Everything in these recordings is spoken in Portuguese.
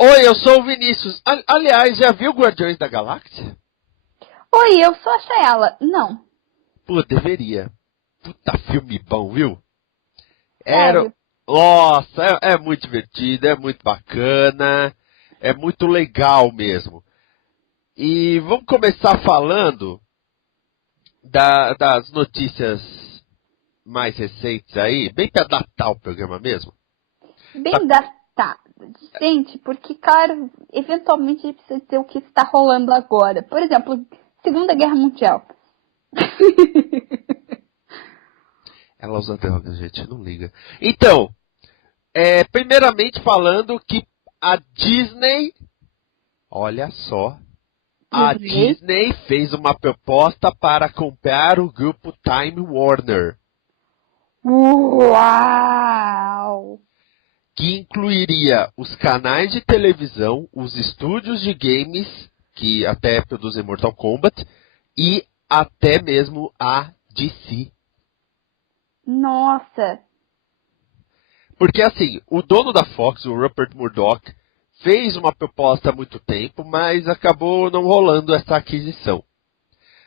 Oi, eu sou o Vinícius. Aliás, já viu Guardiões da Galáxia? Oi, eu sou a Chayela. Não. Pô, deveria. Puta filme bom, viu? Sério. Nossa, é muito divertido, é muito bacana, é muito legal mesmo. E vamos começar falando das notícias mais recentes aí, bem pra datar o programa mesmo. Tá- Bem datado. Gente, porque, claro, eventualmente a gente precisa dizer o que está rolando agora. Por exemplo, Segunda Guerra Mundial. Ela usa drogas, gente, não liga. Então, primeiramente falando que a Disney, olha só, a Disney. Disney fez uma proposta para comprar o grupo Time Warner, Uau! que incluiria os canais de televisão, os estúdios de games, que até produzem Mortal Kombat, e até mesmo a DC. Nossa! Porque assim, o dono da Fox, o Rupert Murdoch, fez uma proposta há muito tempo, mas acabou não rolando essa aquisição.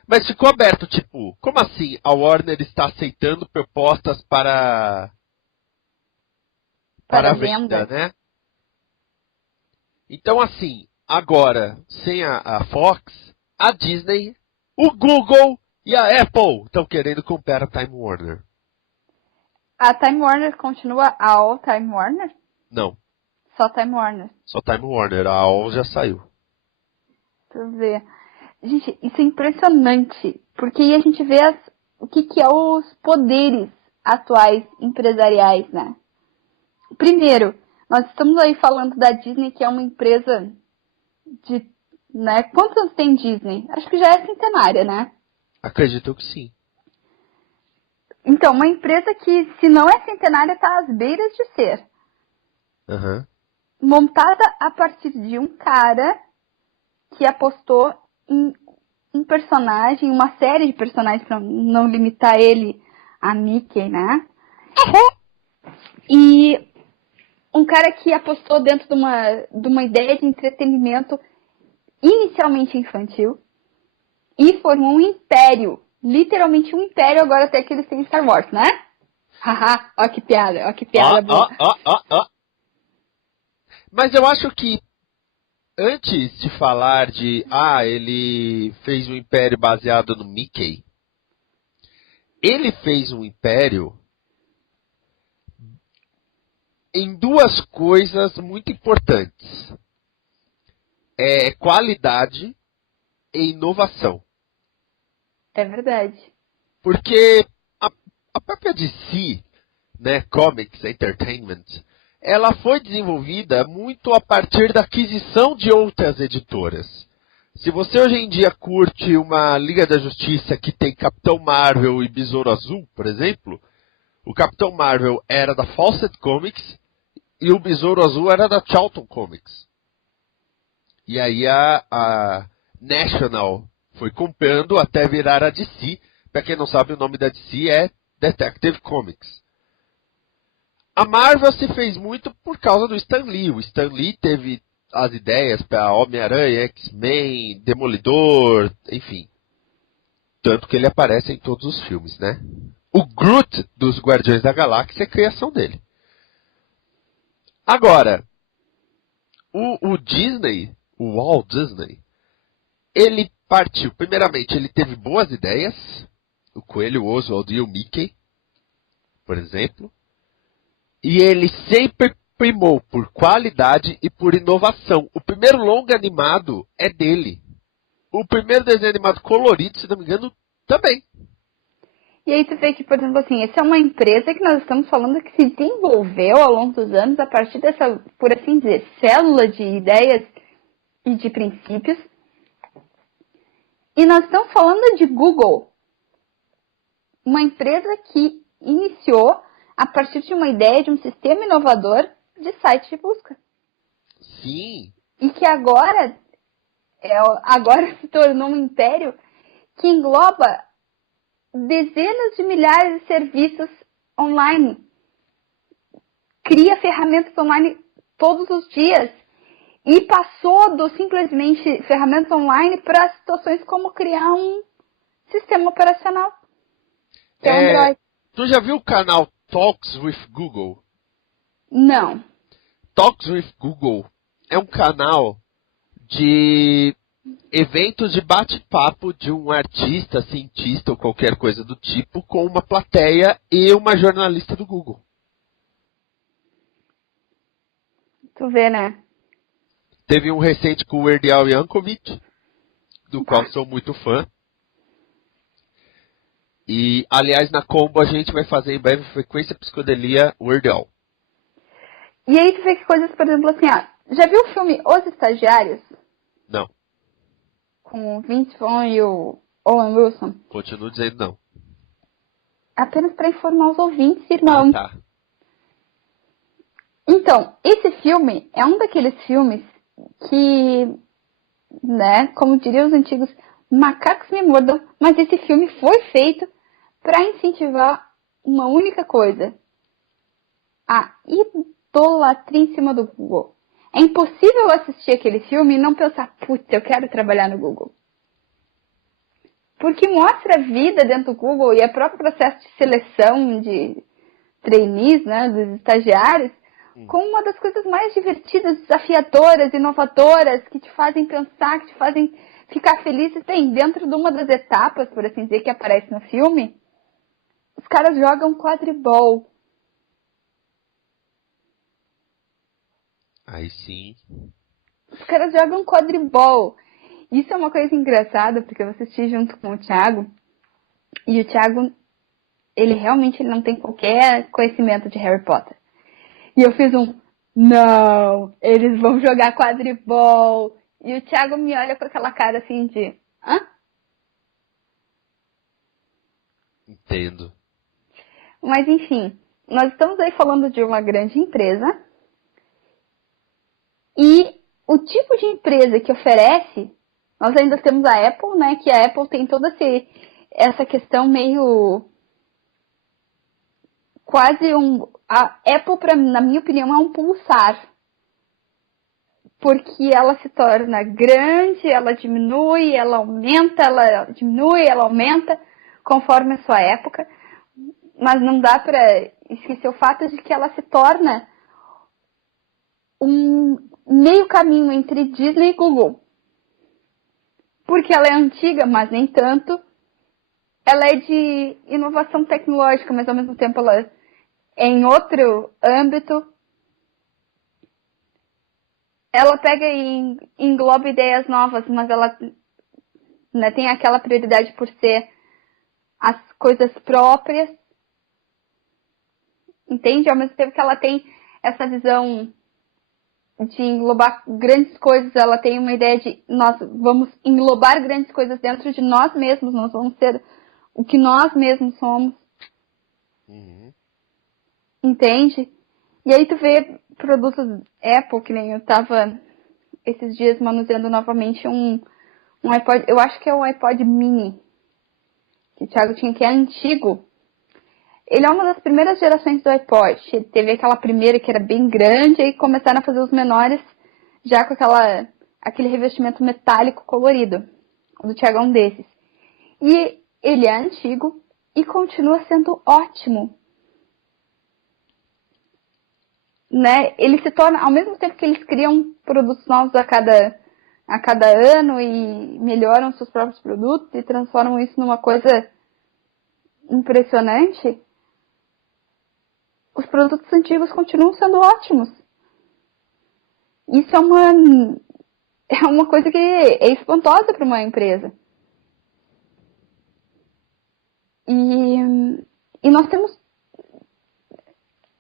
Mas ficou aberto, tipo, como assim a Warner está aceitando propostas para Para venda, venda. né? Então assim, agora, sem a Fox, a Disney, o Google e a Apple estão querendo comprar a Time Warner. A Time Warner continua a All Time Warner? Não, Só Time Warner. só Time Warner, a AOL já saiu. Deixa eu ver. Gente, isso é impressionante. Porque aí a gente vê o que é os poderes atuais empresariais, né? Primeiro, nós estamos aí falando da Disney, que é uma empresa de, né? Quantos anos tem Disney? Acho que já é centenária, né? Acredito que sim. Então, uma empresa que, se não é centenária, está às beiras de ser. Uhum. Montada a partir de um cara que apostou em um personagem, uma série de personagens, para não limitar ele a Mickey, né? E um cara que apostou dentro de uma ideia de entretenimento inicialmente infantil e formou um império. Literalmente um império, agora até que eles têm Star Wars, né? Haha, ó que piada boa. Ó. Mas eu acho que antes de falar de, ele fez um império baseado no Mickey, ele fez um império em duas coisas muito importantes. Qualidade e inovação. É verdade. Porque a própria DC, né, Comics Entertainment, ela foi desenvolvida muito a partir da aquisição de outras editoras. Se você hoje em dia curte uma Liga da Justiça que tem Capitão Marvel e Besouro Azul, por exemplo, o Capitão Marvel era da Fawcett Comics e o Besouro Azul era da Charlton Comics. E aí a National foi comprando até virar a DC. Para quem não sabe, o nome da DC é Detective Comics. A Marvel se fez muito por causa do Stan Lee. O Stan Lee teve as ideias para Homem-Aranha, X-Men, Demolidor, enfim. Tanto que ele aparece em todos os filmes, né? O Groot dos Guardiões da Galáxia é a criação dele. Agora, o Disney, o Walt Disney, ele partiu. Primeiramente, ele teve boas ideias. O Coelho, o Oswald e o Mickey, por exemplo. E ele sempre primou por qualidade e por inovação. O primeiro longa animado é dele. O primeiro desenho animado colorido, se não me engano, também. E aí tu vê que, por exemplo, assim, essa é uma empresa que nós estamos falando que se desenvolveu ao longo dos anos a partir dessa, por assim dizer, célula de ideias e de princípios. E nós estamos falando de Google, uma empresa que iniciou a partir de uma ideia de um sistema inovador de site de busca. Sim. E que agora se tornou um império que engloba dezenas de milhares de serviços online. Cria ferramentas online todos os dias. E passou do simplesmente ferramentas online para situações como criar um sistema operacional. Que é o Android. Tu já viu o canal Talks with Google? Não. Talks with Google é um canal de eventos de bate-papo de um artista, cientista ou qualquer coisa do tipo com uma plateia e uma jornalista do Google. Tu vê, né? Teve um recente com o Weird Al Yankovic, do qual sou muito fã. E, aliás, na Combo a gente vai fazer em breve Frequência Psicodelia Weird Al. E aí tu vê que coisas, por exemplo, assim, já viu o filme Os Estagiários? Não. Com o Vince Vaughn e o Owen Wilson? Continuo dizendo não. Apenas para informar os ouvintes, irmão. Ah, tá. Então, esse filme é um daqueles filmes que, né, como diriam os antigos, macacos me mordam, mas esse filme foi feito para incentivar uma única coisa: a idolatria em cima do Google. É impossível assistir aquele filme e não pensar, putz, eu quero trabalhar no Google. Porque mostra a vida dentro do Google e o próprio processo de seleção de trainees, né, dos estagiários, como uma das coisas mais divertidas, desafiadoras, inovadoras, que te fazem pensar, que te fazem ficar feliz. Tem dentro de uma das etapas, por assim dizer, que aparece no filme, os caras jogam quadribol. Aí sim. Os caras jogam quadribol. Isso é uma coisa engraçada, porque eu assisti junto com o Thiago, e o Thiago, ele realmente não tem qualquer conhecimento de Harry Potter. E eu fiz não, eles vão jogar quadribol. E o Thiago me olha com aquela cara assim de, hã? Entendo. Mas enfim, nós estamos aí falando de uma grande empresa. E o tipo de empresa que oferece, nós ainda temos a Apple, né? Que a Apple tem toda essa questão meio... Quase a Apple, na minha opinião, é um pulsar. Porque ela se torna grande, ela diminui, ela aumenta, ela diminui, ela aumenta, conforme a sua época. Mas não dá para esquecer o fato de que ela se torna um meio caminho entre Disney e Google. Porque ela é antiga, mas nem tanto. Ela é de inovação tecnológica, mas ao mesmo tempo ela é em outro âmbito. Ela pega e engloba ideias novas, mas ela, né, tem aquela prioridade por ser as coisas próprias. Entende? Ao mesmo tempo que ela tem essa visão de englobar grandes coisas, ela tem uma ideia de nós vamos englobar grandes coisas dentro de nós mesmos, nós vamos ser o que nós mesmos somos. Uhum. Entende? E aí tu vê produtos Apple, que nem eu tava esses dias manuseando novamente um iPod, eu acho que é o iPod mini, que o Thiago tinha, que é antigo. Ele é uma das primeiras gerações do iPod. Teve aquela primeira que era bem grande, e começaram a fazer os menores já com aquele revestimento metálico colorido. O do Thiago é um desses. E ele é antigo e continua sendo ótimo. Né? Ele se torna, ao mesmo tempo que eles criam produtos novos a cada ano e melhoram seus próprios produtos e transformam isso numa coisa impressionante, os produtos antigos continuam sendo ótimos. Isso é uma coisa que é espantosa para uma empresa. E nós temos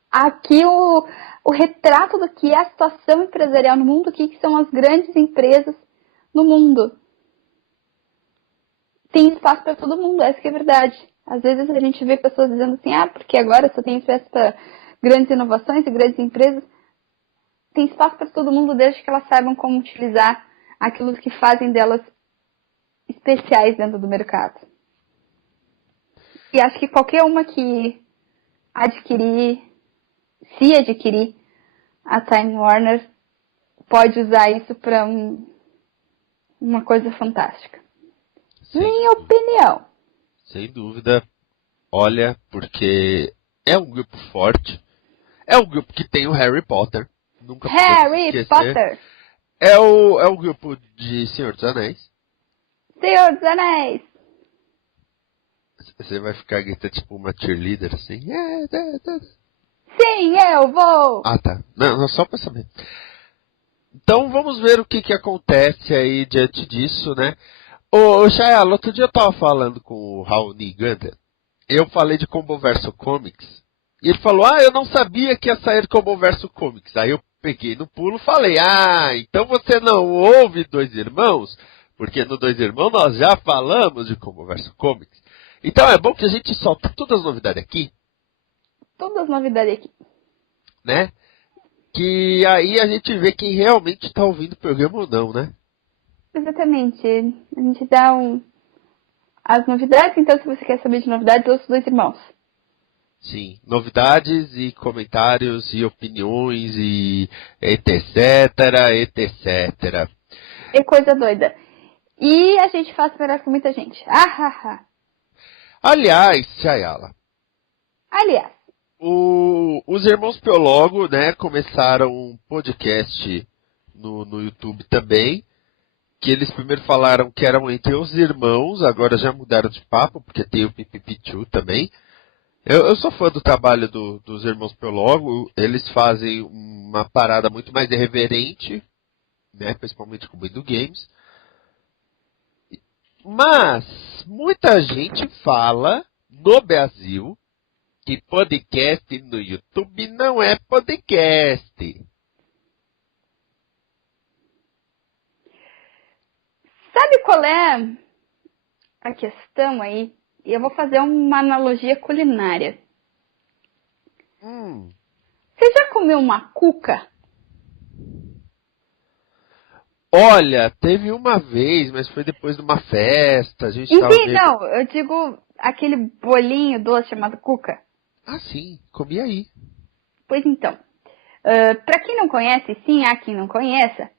aqui o retrato do que é a situação empresarial no mundo, o que são as grandes empresas no mundo. Tem espaço para todo mundo, essa que é a verdade. Às vezes a gente vê pessoas dizendo assim, porque agora só tem espaço para grandes inovações e grandes empresas. Tem espaço para todo mundo desde que elas saibam como utilizar aquilo que fazem delas especiais dentro do mercado. E acho que qualquer uma que se adquirir a Time Warner, pode usar isso para uma coisa fantástica. Minha opinião. Sem dúvida. Olha, porque é um grupo forte. É um grupo que tem o Harry Potter. Nunca Harry Potter. É o grupo de Senhor dos Anéis. Senhor dos Anéis. Você vai ficar gritando tipo uma cheerleader assim? Sim, eu vou. Ah, tá. Não, só pra saber. Então vamos ver o que acontece aí diante disso, né? Ô Chayala, outro dia eu tava falando com o Raoni Ganda. Eu falei de Comboverso Comics. E ele falou, eu não sabia que ia sair Comboverso Comics. Aí eu peguei no pulo e falei, então você não ouve Dois Irmãos? Porque no Dois Irmãos nós já falamos de Comboverso Comics. Então é bom que a gente solta todas as novidades aqui. Todas as novidades aqui. Né? Que aí a gente vê quem realmente está ouvindo o programa ou não, né? Exatamente. A gente dá as novidades, então se você quer saber de novidades, ouça os Dois Irmãos. Sim, novidades e comentários e opiniões e etc, etc. É coisa doida. E a gente faz melhor com muita gente. Aliás, Chayala. Aliás. Os Irmãos Piologo, né, começaram um podcast no YouTube também, que eles primeiro falaram que eram entre os irmãos, agora já mudaram de papo, porque tem o Pipipichu também. Eu sou fã do trabalho dos Irmãos Piologo, eles fazem uma parada muito mais irreverente, né, principalmente com o Mundo Games. Mas muita gente fala no Brasil que podcast no YouTube não é podcast. Sabe qual é a questão aí? E eu vou fazer uma analogia culinária. Você já comeu uma cuca? Olha, teve uma vez, mas foi depois de uma festa. A gente tava meio... Não, eu digo aquele bolinho doce chamado cuca. Ah, sim, comi aí. Pois então, para quem não conhece, sim, há quem não conheça,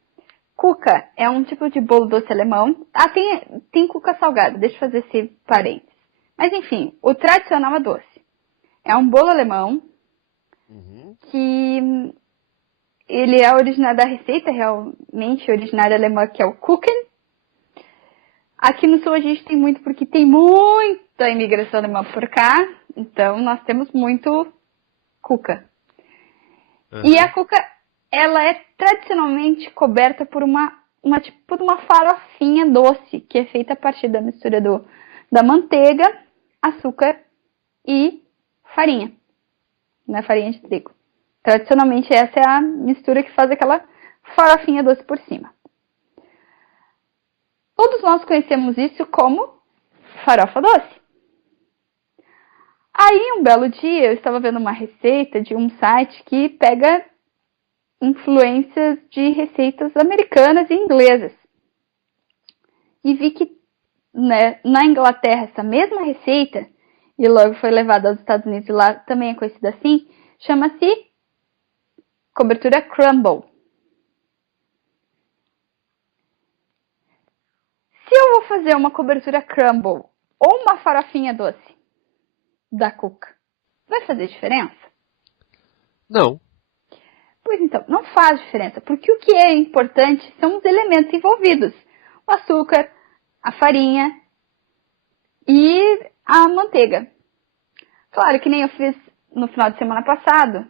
cuca é um tipo de bolo doce alemão. Tem cuca salgada, deixa eu fazer esse parênteses. Mas enfim, o tradicional é doce. É um bolo alemão que ele é originário da receita, realmente originária alemã, que é o Kuchen. Aqui no sul a gente tem muito porque tem muita imigração alemã por cá, então nós temos muito cuca. E a cuca, ela é tradicionalmente coberta por uma tipo de uma farofinha doce, que é feita a partir da mistura da manteiga, açúcar e farinha, né, farinha de trigo. Tradicionalmente essa é a mistura que faz aquela farofinha doce por cima. Todos nós conhecemos isso como farofa doce. Aí, um belo dia, eu estava vendo uma receita de um site que pega influências de receitas americanas e inglesas. E vi que, né, na Inglaterra, essa mesma receita, e logo foi levada aos Estados Unidos, e lá também é conhecida assim, chama-se cobertura crumble. Se eu vou fazer uma cobertura crumble ou uma farofinha doce da cuca, vai fazer diferença? Não. Pois então, não faz diferença, porque o que é importante são os elementos envolvidos. O açúcar, a farinha e a manteiga. Claro que nem eu fiz no final de semana passado,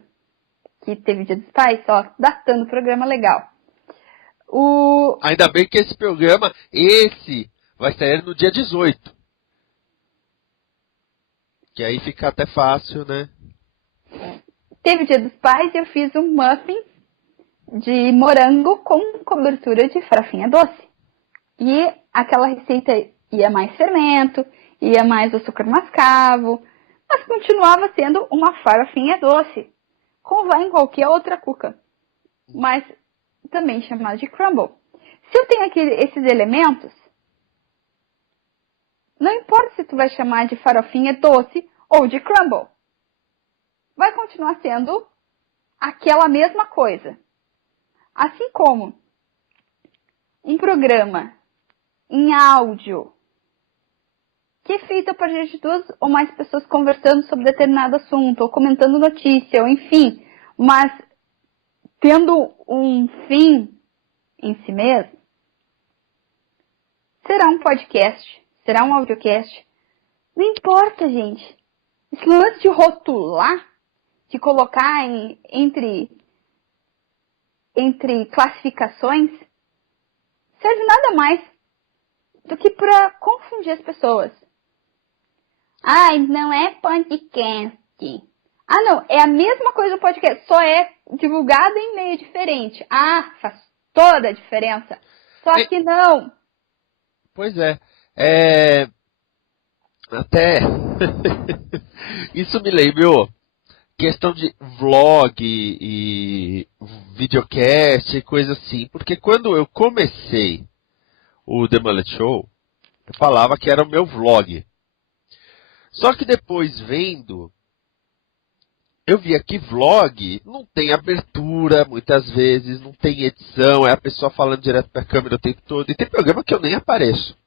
que teve Dia dos Pais, só datando o programa legal. Ainda bem que esse programa, vai sair no dia 18. Que aí fica até fácil, né? Teve Dia dos Pais e eu fiz um muffin de morango com cobertura de farofinha doce. E aquela receita ia mais fermento, ia mais açúcar mascavo, mas continuava sendo uma farofinha doce, como vai em qualquer outra cuca, mas também chamada de crumble. Se eu tenho aqui esses elementos, não importa se tu vai chamar de farofinha doce ou de crumble, vai continuar sendo aquela mesma coisa. Assim como um programa em áudio que é feito a partir de duas ou mais pessoas conversando sobre determinado assunto, ou comentando notícia, ou enfim, mas tendo um fim em si mesmo, será um podcast, será um audiocast. Não importa, gente. Esse lance de rotular, de colocar entre classificações, serve nada mais do que para confundir as pessoas. Ah, não é podcast. Ah, não, é a mesma coisa do podcast, só é divulgado em meio diferente. Ah, faz toda a diferença. Só que não. Pois é. Até isso me lembrou questão de vlog e videocast e coisa assim. Porque quando eu comecei o The Mullet Show, eu falava que era o meu vlog. Só que depois vendo, eu via que vlog não tem abertura muitas vezes, não tem edição, é a pessoa falando direto para a câmera o tempo todo. E tem programa que eu nem apareço.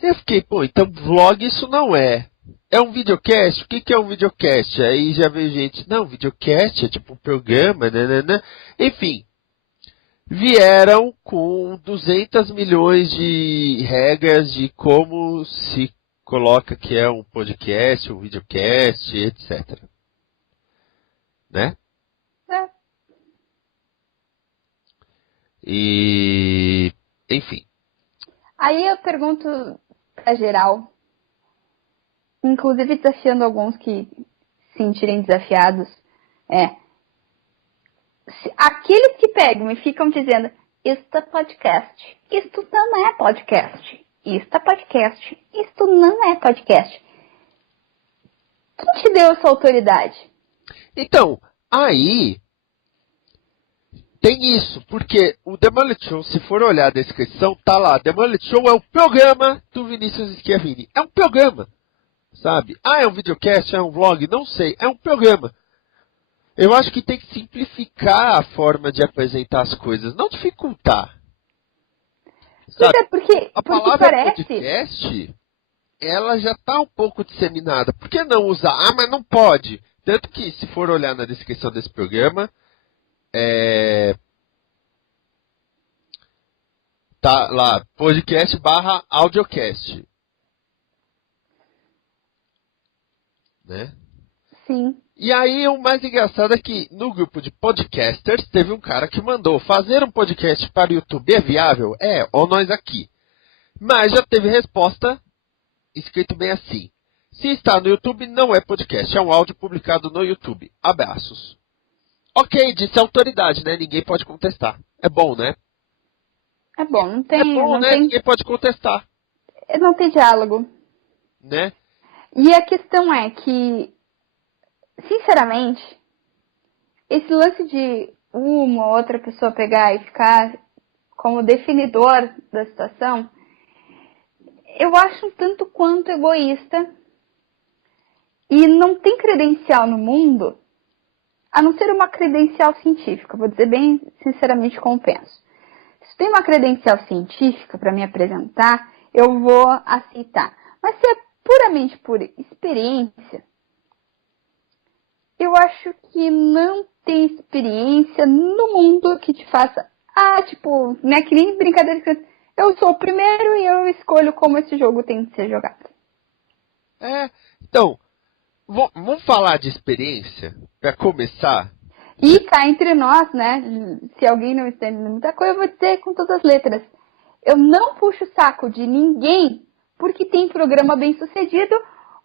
E eu fiquei, então vlog isso não é. É um videocast? O que é um videocast? Aí já veio gente, não, videocast é tipo um programa, né? Enfim, vieram com 200 milhões de regras de como se coloca que é um podcast, um videocast, etc. Né? É. E, enfim. Aí eu pergunto pra geral, inclusive desafiando alguns que se sentirem desafiados, aqueles que pegam e ficam dizendo, isto é podcast, isto não é podcast, isto é podcast, isto não é podcast. Quem te deu essa autoridade? Então, aí tem isso, porque o The Mullet Show, se for olhar a descrição, tá lá, The Mullet Show é o programa do Vinícius Schiavini. É um programa, sabe? Ah, é um videocast, é um vlog, não sei, é um programa. Eu acho que tem que simplificar a forma de apresentar as coisas, não dificultar. Sabe? Porque A palavra parece... podcast, ela já está um pouco disseminada. Por que não usar? Ah, mas não pode. Tanto que, se for olhar na descrição desse programa, tá lá, podcast/audiocast. Né? Sim. E aí, o mais engraçado é que no grupo de podcasters teve um cara que mandou fazer um podcast para o YouTube é viável? Ou nós aqui. Mas já teve resposta escrito bem assim. Se está no YouTube, não é podcast, é um áudio publicado no YouTube. Abraços. Ok, disse a autoridade, né? Ninguém pode contestar. É bom, né? É bom, não tem... É bom, não né? tem, Ninguém pode contestar. não tem diálogo. Né? E a questão é que, sinceramente, esse lance de uma ou outra pessoa pegar e ficar como definidor da situação, eu acho um tanto quanto egoísta e não tem credencial no mundo, a não ser uma credencial científica. Vou dizer bem sinceramente como penso. Se tem uma credencial científica para me apresentar, eu vou aceitar. Mas se é puramente por experiência, eu acho que não tem experiência no mundo que te faça, né, que nem brincadeira que eu sou o primeiro e eu escolho como esse jogo tem que ser jogado. Então, vamos falar de experiência, para começar. E cá entre nós, né, se alguém não entende muita coisa, eu vou dizer com todas as letras. Eu não puxo o saco de ninguém porque tem programa bem sucedido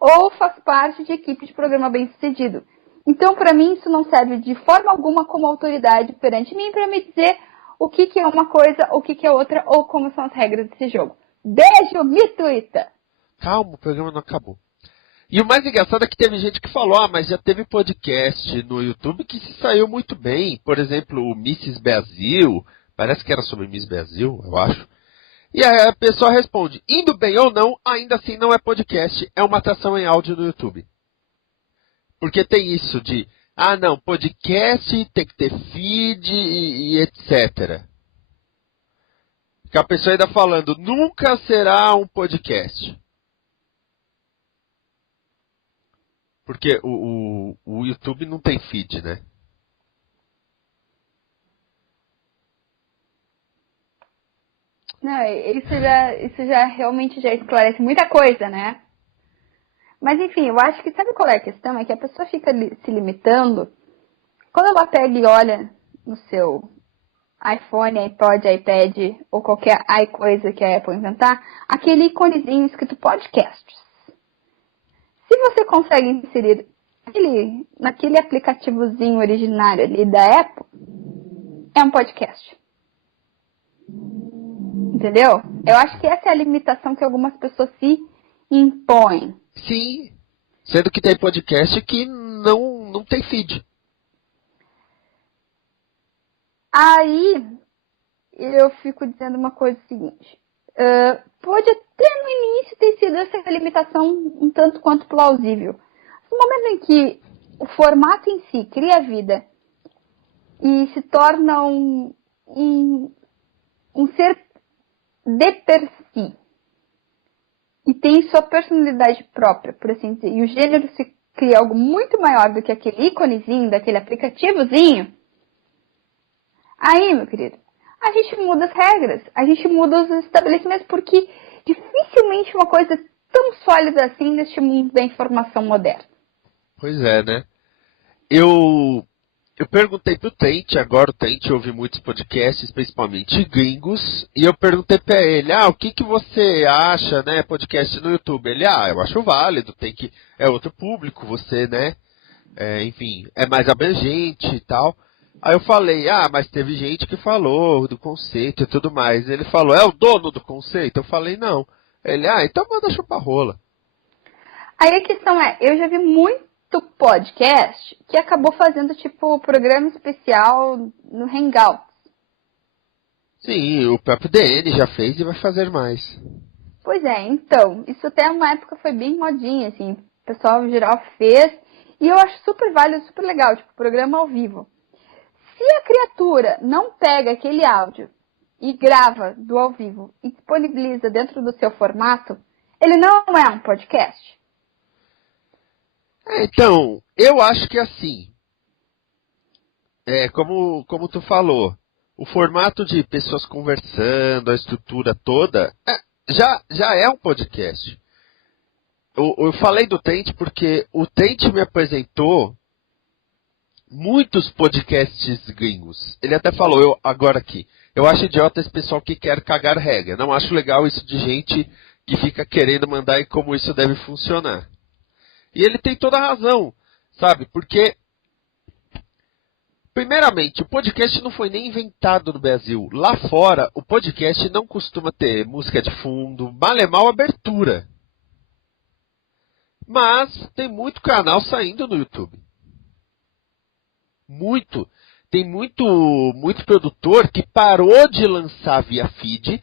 ou faz parte de equipe de programa bem sucedido. Então, para mim, isso não serve de forma alguma como autoridade perante mim para me dizer o que é uma coisa, o que é outra, ou como são as regras desse jogo. Beijo, Mituita! Calma, o programa não acabou. E o mais engraçado é que teve gente que falou, mas já teve podcast no YouTube que se saiu muito bem. Por exemplo, o Mrs. Brasil, parece que era sobre Miss Brasil, eu acho. E aí a pessoa responde, indo bem ou não, ainda assim não é podcast, é uma atração em áudio no YouTube. Porque tem isso de, não, podcast tem que ter feed e etc. Que a pessoa ainda falando, nunca será um podcast. Porque o YouTube não tem feed, né? Não, isso já realmente já esclarece muita coisa, né? Mas enfim, eu acho que sabe qual é a questão? É que a pessoa fica se limitando. Quando ela pega e olha no seu iPhone, iPod, iPad ou qualquer coisa que a Apple inventar, aquele iconezinho escrito podcasts. Se você consegue inserir naquele aplicativozinho originário ali da Apple, é um podcast. Entendeu? Eu acho que essa é a limitação que algumas pessoas se impõem. Sim, sendo que tem podcast que não tem feed. Aí, eu fico dizendo uma coisa seguinte. Pode até no início ter sido essa limitação um tanto quanto plausível. No momento em que o formato em si cria vida e se torna um ser de per si e tem sua personalidade própria, por assim dizer, e o gênero se cria algo muito maior do que aquele íconezinho, daquele aplicativozinho, aí, meu querido, a gente muda as regras, a gente muda os estabelecimentos, porque dificilmente uma coisa tão sólida assim neste mundo da informação moderna. Pois é, né? Eu perguntei pro Tente, agora o Tente ouve muitos podcasts, principalmente gringos, e eu perguntei pra ele, o que você acha, né, podcast no YouTube? Ele, eu acho válido, é outro público, você, né, enfim, é mais abrangente e tal. Aí eu falei, mas teve gente que falou do conceito e tudo mais. Ele falou, é o dono do conceito? Eu falei, não. Ele, então manda chupar rola. Aí a questão é, eu já vi muito podcast que acabou fazendo, tipo, programa especial no Hangouts. Sim, o próprio DN já fez e vai fazer mais. Pois é, então, isso até uma época foi bem modinha, assim, o pessoal em geral fez, e eu acho super válido, super legal, tipo, programa ao vivo. Se a criatura não pega aquele áudio e grava do ao vivo e disponibiliza dentro do seu formato, ele não é um podcast. Então, eu acho que assim, como tu falou, o formato de pessoas conversando, a estrutura toda, já é um podcast. Eu falei do Tente porque o Tente me apresentou muitos podcasts gringos. Ele até falou, agora aqui, eu acho idiota esse pessoal que quer cagar regra. Não acho legal isso de gente que fica querendo mandar e como isso deve funcionar. E ele tem toda a razão, sabe? Porque, primeiramente, o podcast não foi nem inventado no Brasil. Lá fora, o podcast não costuma ter música de fundo, mal é mal abertura. Mas tem muito canal saindo no YouTube. Muito. Tem muito produtor que parou de lançar via feed,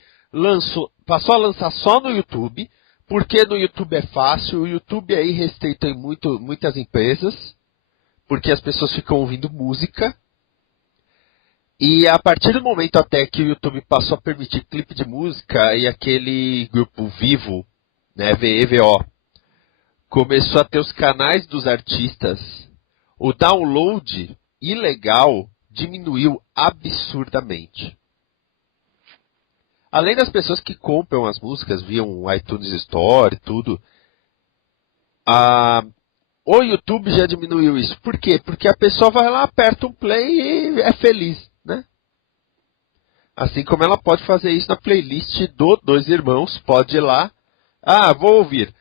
passou a lançar só no YouTube, porque no YouTube é fácil, o YouTube é irrestrito em muitas empresas, porque as pessoas ficam ouvindo música. E a partir do momento até que o YouTube passou a permitir clipe de música e aquele grupo Vivo, né, VEVO, começou a ter os canais dos artistas, o download ilegal diminuiu absurdamente. Além das pessoas que compram as músicas via um iTunes Store e tudo, o YouTube já diminuiu isso. Por quê? Porque a pessoa vai lá, aperta um play e é feliz, né? Assim como ela pode fazer isso na playlist do Dois Irmãos, pode ir lá, vou ouvir.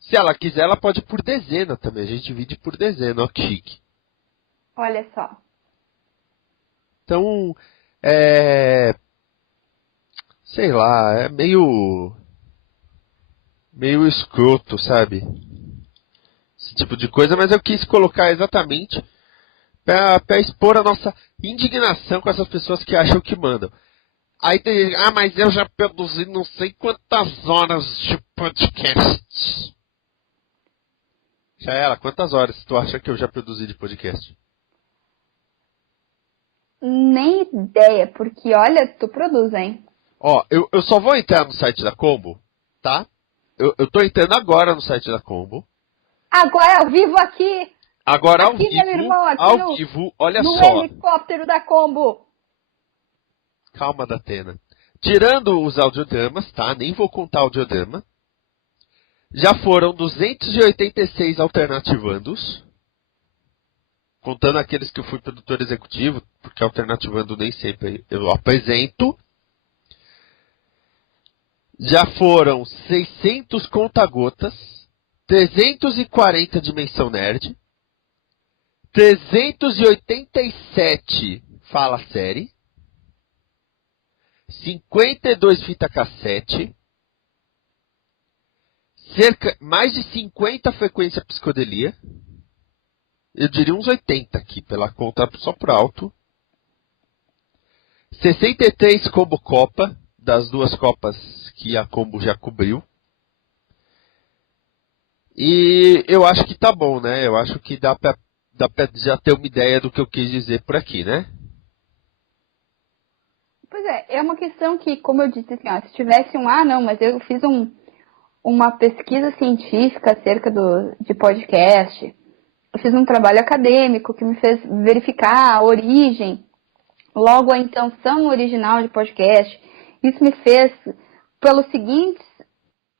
Se ela quiser, ela pode ir por dezena também, a gente divide por dezena, ó que chique. Olha só. Então, sei lá, é meio escroto, sabe? Esse tipo de coisa, mas eu quis colocar exatamente para expor a nossa indignação com essas pessoas que acham que mandam. Aí tem, mas eu já produzi não sei quantas horas de podcast. Já era, quantas horas tu acha que eu já produzi de podcast? Nem ideia, porque olha, tu produz, hein? Ó, eu só vou entrar no site da Combo, tá? Eu tô entrando agora no site da Combo. Agora ao vivo aqui! Agora aqui, meu irmão, aqui ao vivo, olha no só. helicóptero da Combo. Calma, Datena. Tirando os audiodramas, tá? Nem vou contar audiodrama. Já foram 286 alternativandos. Contando aqueles que eu fui produtor executivo, porque alternativando nem sempre eu apresento. Já foram 600 conta-gotas, 340 Dimensão Nerd, 387 Fala Série, 52 fita cassete, mais de 50 frequência psicodelia, eu diria uns 80 aqui, pela conta só por alto, 63 Combo Copa, das 2 copas que a Combo já cobriu. E eu acho que tá bom, né? Eu acho que dá pra já ter uma ideia do que eu quis dizer por aqui, né? Pois é uma questão que, como eu disse, assim, ó, se tivesse não, mas eu fiz uma pesquisa científica acerca de podcast, eu fiz um trabalho acadêmico que me fez verificar a origem, logo a intenção original de podcast. Isso me fez, pelos seguintes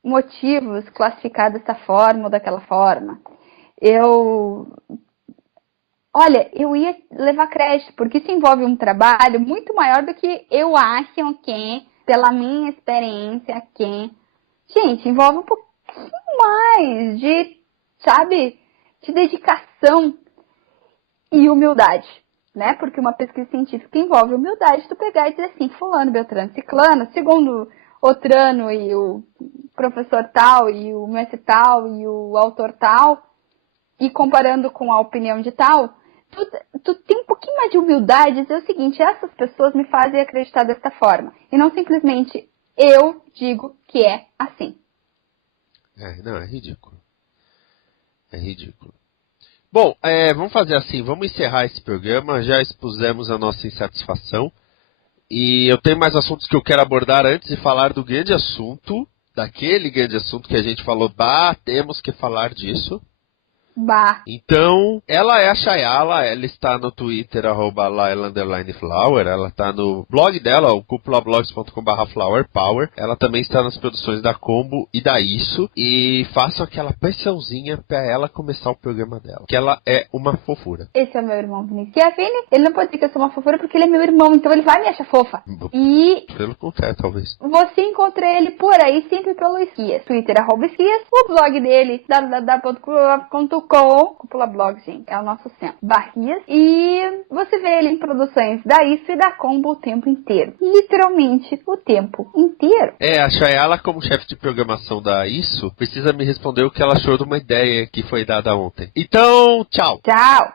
motivos, classificar dessa forma ou daquela forma. Eu ia levar crédito, porque isso envolve um trabalho muito maior do que eu acho que, pela minha experiência, gente, envolve um pouquinho mais de dedicação e humildade, né? Porque uma pesquisa científica envolve humildade, tu pegar e dizer assim, fulano, beltrano, ciclano, segundo Otrano e o professor tal, e o mestre tal, e o autor tal, e comparando com a opinião de tal, tu tem um pouquinho mais de humildade e dizer o seguinte, essas pessoas me fazem acreditar desta forma, e não simplesmente eu digo que é assim. Não, é ridículo. É ridículo. Bom, vamos fazer assim, vamos encerrar esse programa, já expusemos a nossa insatisfação, e eu tenho mais assuntos que eu quero abordar antes de falar do grande assunto, daquele grande assunto que a gente falou, temos que falar disso. Então, ela é a Chayala, ela está no Twitter, @Laila_Flower, ela está no blog dela, o cupulablogs.com/flowerpower, ela também está nas produções da Combo e da Isso, e façam aquela pressãozinha para ela começar o programa dela, que ela é uma fofura. Esse é o meu irmão Vinícius. E a Vini, ele não pode dizer que eu sou uma fofura porque ele é meu irmão, então ele vai me achar fofa. E pelo contrário, talvez. Você encontra ele por aí sempre pelo Esquias. Twitter, @Esquias, o blog dele, www.cupulablogs.com, Cúpula Blog, gente, é o nosso centro, Barrias, e você vê ele em produções da Isso e da Combo o tempo inteiro, literalmente o tempo inteiro. A Chayala, como chefe de programação da Isso, precisa me responder o que ela achou de uma ideia que foi dada ontem. Então, tchau! Tchau!